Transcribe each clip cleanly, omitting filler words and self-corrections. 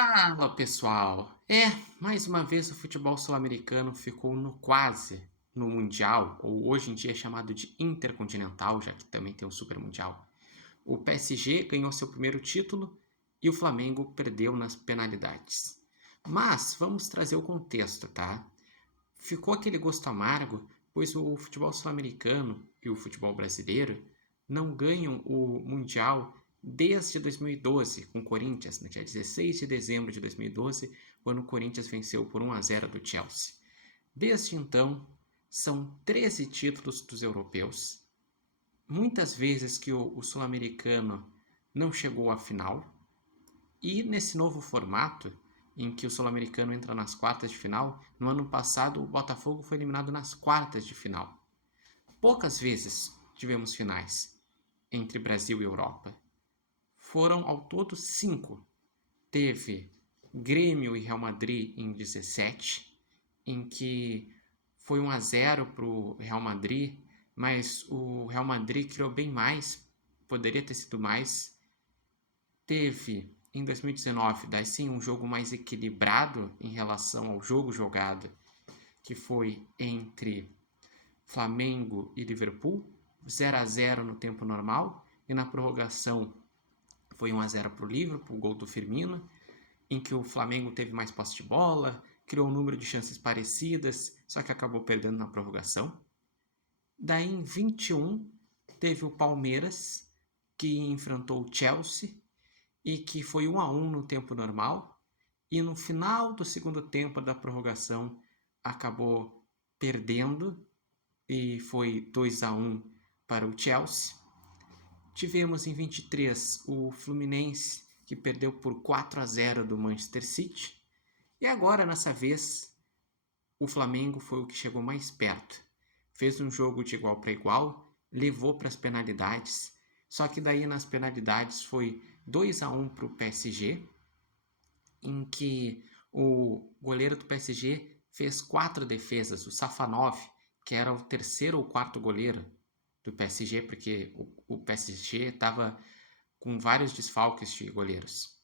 Fala pessoal! Mais uma vez o futebol sul-americano ficou no quase no Mundial, ou hoje em dia é chamado de Intercontinental, já que também tem o Super Mundial. O PSG ganhou seu primeiro título e o Flamengo perdeu nas penalidades. Mas vamos trazer o contexto, tá? Ficou aquele gosto amargo, pois o futebol sul-americano e o futebol brasileiro não ganham o Mundial desde 2012 com o Corinthians, no dia 16 de dezembro de 2012, quando o Corinthians venceu por 1-0 do Chelsea. Desde então, são 13 títulos dos europeus, muitas vezes que o sul-americano não chegou à final, e nesse novo formato, em que o sul-americano entra nas quartas de final, no ano passado o Botafogo foi eliminado nas quartas de final. Poucas vezes tivemos finais entre Brasil e Europa. Foram ao todo 5. Teve Grêmio e Real Madrid em 17, em que foi 1-0 para o Real Madrid, mas o Real Madrid criou bem mais, poderia ter sido mais. Teve em 2019, daí sim, um jogo mais equilibrado em relação ao jogo jogado, que foi entre Flamengo e Liverpool, 0-0 no tempo normal, e na prorrogação foi 1-0 para o Liverpool, gol do Firmino, em que o Flamengo teve mais posse de bola, criou um número de chances parecidas, só que acabou perdendo na prorrogação. Daí em 21 teve o Palmeiras, que enfrentou o Chelsea, e que foi 1-1 no tempo normal, e no final do segundo tempo da prorrogação acabou perdendo, e foi 2-1 para o Chelsea. Tivemos em 23 o Fluminense, que perdeu por 4-0 do Manchester City. E agora, nessa vez, o Flamengo foi o que chegou mais perto. Fez um jogo de igual para igual, levou para as penalidades, só que daí nas penalidades foi 2-1 para o PSG, em que o goleiro do PSG fez 4 defesas, o Safanov, que era o terceiro ou quarto goleiro do PSG, porque o PSG estava com vários desfalques de goleiros.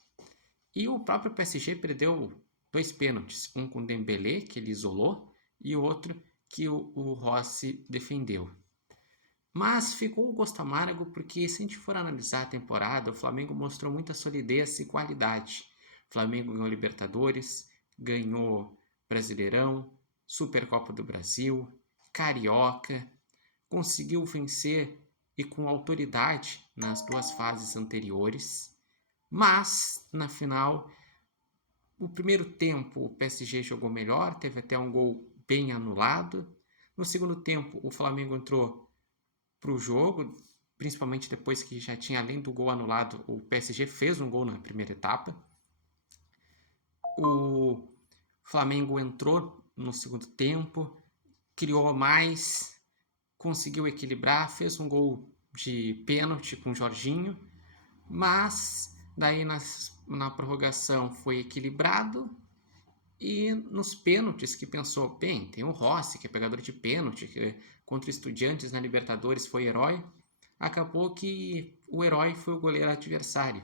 E o próprio PSG perdeu 2 pênaltis, um com o Dembélé, que ele isolou, e o outro que o Rossi defendeu. Mas ficou o gosto amargo porque, se a gente for analisar a temporada, o Flamengo mostrou muita solidez e qualidade. O Flamengo ganhou Libertadores, ganhou Brasileirão, Supercopa do Brasil, Carioca, conseguiu vencer e com autoridade nas 2 fases anteriores, mas na final, o primeiro tempo o PSG jogou melhor, teve até um gol bem anulado. No segundo tempo, o Flamengo entrou para o jogo, principalmente depois que já tinha, além do gol anulado, o PSG fez um gol na primeira etapa. O Flamengo entrou no segundo tempo, criou mais, conseguiu equilibrar, fez um gol de pênalti com o Jorginho, mas daí na prorrogação foi equilibrado, e nos pênaltis que pensou, bem, tem o Rossi, que é pegador de pênalti, que contra Estudiantes na Libertadores foi herói, acabou que o herói foi o goleiro adversário.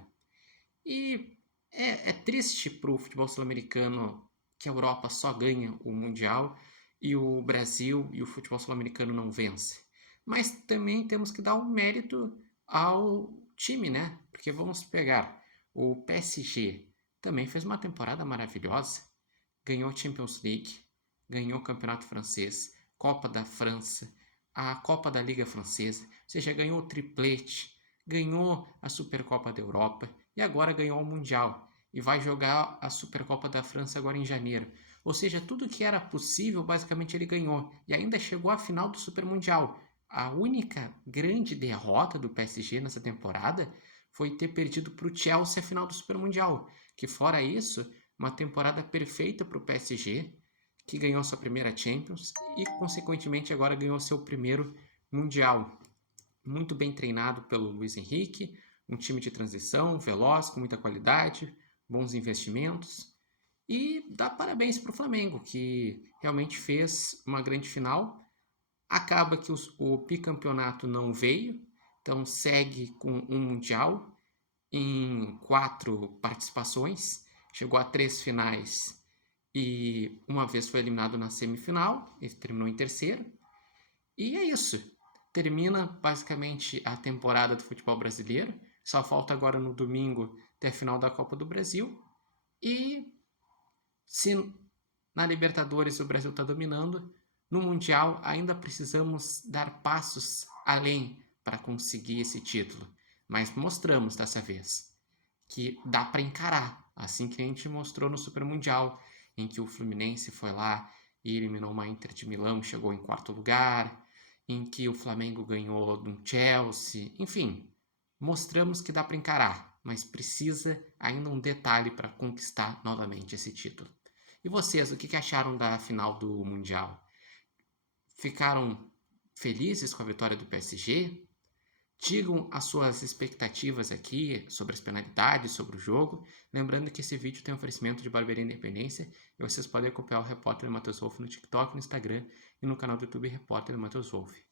E é triste para o futebol sul-americano que a Europa só ganha o Mundial e o Brasil e o futebol sul-americano não vence. Mas também temos que dar um mérito ao time, né? Porque vamos pegar o PSG, também fez uma temporada maravilhosa, ganhou a Champions League, ganhou o Campeonato Francês, Copa da França, a Copa da Liga Francesa, ou seja, ganhou o triplete, ganhou a Supercopa da Europa e agora ganhou o Mundial e vai jogar a Supercopa da França agora em janeiro. Ou seja, tudo que era possível, basicamente ele ganhou e ainda chegou à final do Super Mundial. A única grande derrota do PSG nessa temporada foi ter perdido para o Chelsea a final do Super Mundial, que fora isso, uma temporada perfeita para o PSG, que ganhou sua primeira Champions e, consequentemente, agora ganhou seu primeiro Mundial. Muito bem treinado pelo Luiz Henrique, um time de transição, veloz, com muita qualidade, bons investimentos. E dá parabéns para o Flamengo, que realmente fez uma grande final. Acaba que o bicampeonato não veio, então segue com um Mundial em 4 participações, chegou a 3 finais e uma vez foi eliminado na semifinal, ele terminou em terceiro. E é isso. Termina basicamente a temporada do futebol brasileiro. Só falta agora no domingo ter a final da Copa do Brasil. E se na Libertadores o Brasil está dominando, no Mundial ainda precisamos dar passos além para conseguir esse título. Mas mostramos dessa vez que dá para encarar, assim que a gente mostrou no Super Mundial, em que o Fluminense foi lá e eliminou uma Inter de Milão, chegou em quarto lugar, em que o Flamengo ganhou do Chelsea, enfim, mostramos que dá para encarar, mas precisa ainda um detalhe para conquistar novamente esse título. E vocês, o que acharam da final do Mundial? Ficaram felizes com a vitória do PSG? Digam as suas expectativas aqui sobre as penalidades, sobre o jogo. Lembrando que esse vídeo tem oferecimento de Barbearia Independência e vocês podem acompanhar o Repórter Matheus Wolff no TikTok, no Instagram e no canal do YouTube Repórter Matheus Wolff.